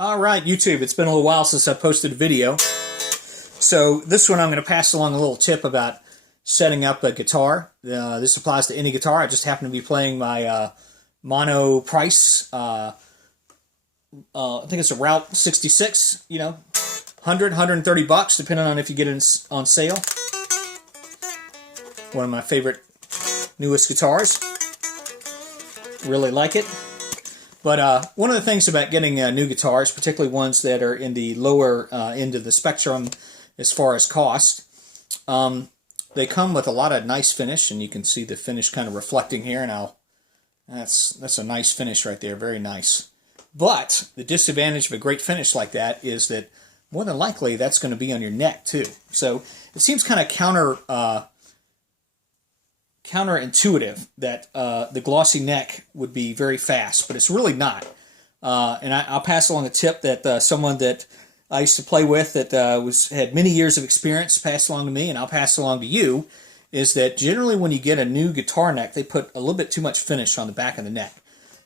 All right, YouTube, it's been a little while since I posted a video. So this one I'm going to pass along a little tip about setting up a guitar. This applies to any guitar. I just happen to be playing my mono price. I think it's a Route 66, 100, 130 bucks, depending on if you get it on sale. One of my favorite newest guitars. Really like it. But one of the things about getting new guitars, particularly ones that are in the lower end of the spectrum as far as cost, they come with a lot of nice finish, and you can see the finish kind of reflecting here. And that's a nice finish right there, very nice. But the disadvantage of a great finish like that is that more than likely that's going to be on your neck too. So it seems kind of counterintuitive that the glossy neck would be very fast, but it's really not. And I'll pass along a tip that someone that I used to play with that had many years of experience passed along to me, and I'll pass along to you, is that generally when you get a new guitar neck, they put a little bit too much finish on the back of the neck.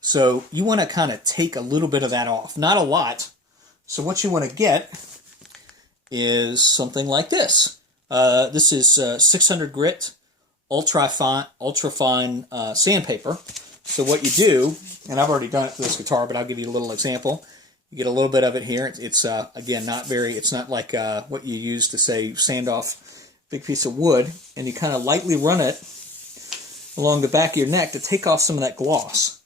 So you want to kind of take a little bit of that off, not a lot. So what you want to get is something like this. This is 600 grit ultra fine sandpaper. So what you do, and I've already done it for this guitar, but I'll give you a little example. You get a little bit of it here. It's again it's not like what you use to say sand off a big piece of wood, and you kind of lightly run it along the back of your neck to take off some of that gloss.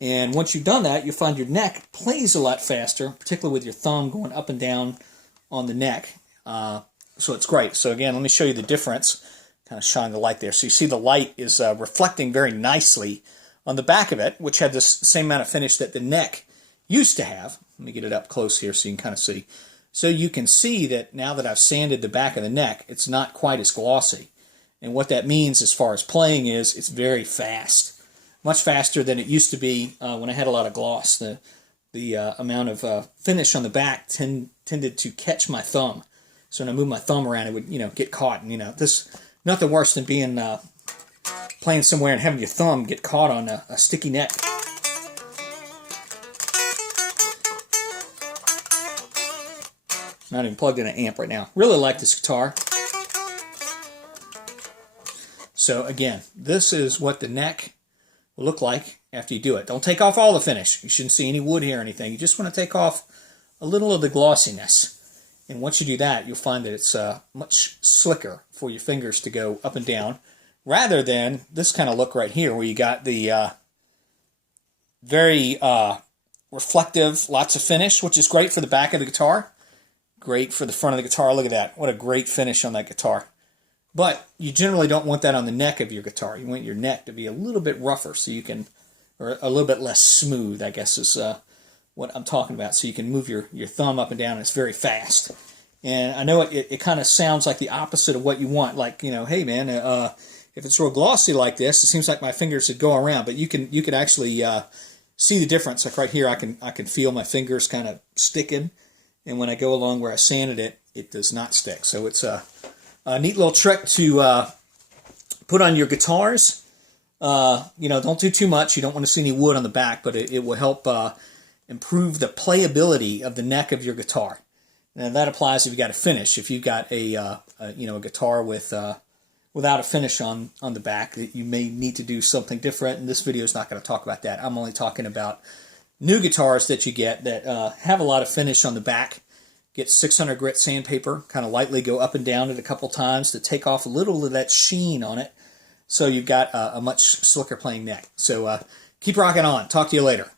And once you've done that, you'll find your neck plays a lot faster, particularly with your thumb going up and down on the neck. So it's great. So again, let me show you the difference. Kind of shine the light there. So you see the light is reflecting very nicely on the back of it, which had this same amount of finish that the neck used to have. Let me get it up close here so you can kind of see. So you can see that now that I've sanded the back of the neck, it's not quite as glossy. And what that means as far as playing is it's very fast. Much faster than it used to be when I had a lot of gloss. The amount of finish on the back tended to catch my thumb. So when I moved my thumb around, it would get caught. And this nothing worse than being playing somewhere and having your thumb get caught on a sticky neck. Not even plugged in an amp right now. Really like this guitar. So again, this is what the neck will look like after you do it. Don't take off all the finish. You shouldn't see any wood here or anything. You just want to take off a little of the glossiness. And once you do that, you'll find that it's much slicker for your fingers to go up and down, rather than this kind of look right here where you got the very reflective, lots of finish, which is great for the back of the guitar, great for the front of the guitar. Look at that. What a great finish on that guitar. But you generally don't want that on the neck of your guitar. You want your neck to be a little bit rougher so you can, or a little bit less smooth, I guess is what I'm talking about. So you can move your thumb up and down, and it's very fast. And I know it kind of sounds like the opposite of what you want. Like, hey man, if it's real glossy like this, it seems like my fingers would go around. But you can actually see the difference. Like right here, I can feel my fingers kind of sticking. And when I go along where I sanded it, it does not stick. So it's a neat little trick to put on your guitars. Don't do too much. You don't want to see any wood on the back, but it will help improve the playability of the neck of your guitar. And that applies if you got a finish. If you've got a guitar with without a finish on the back, you may need to do something different. And this video is not going to talk about that. I'm only talking about new guitars that you get that have a lot of finish on the back. Get 600 grit sandpaper, kind of lightly go up and down it a couple times to take off a little of that sheen on it, so you've got a much slicker playing neck. So keep rocking on. Talk to you later.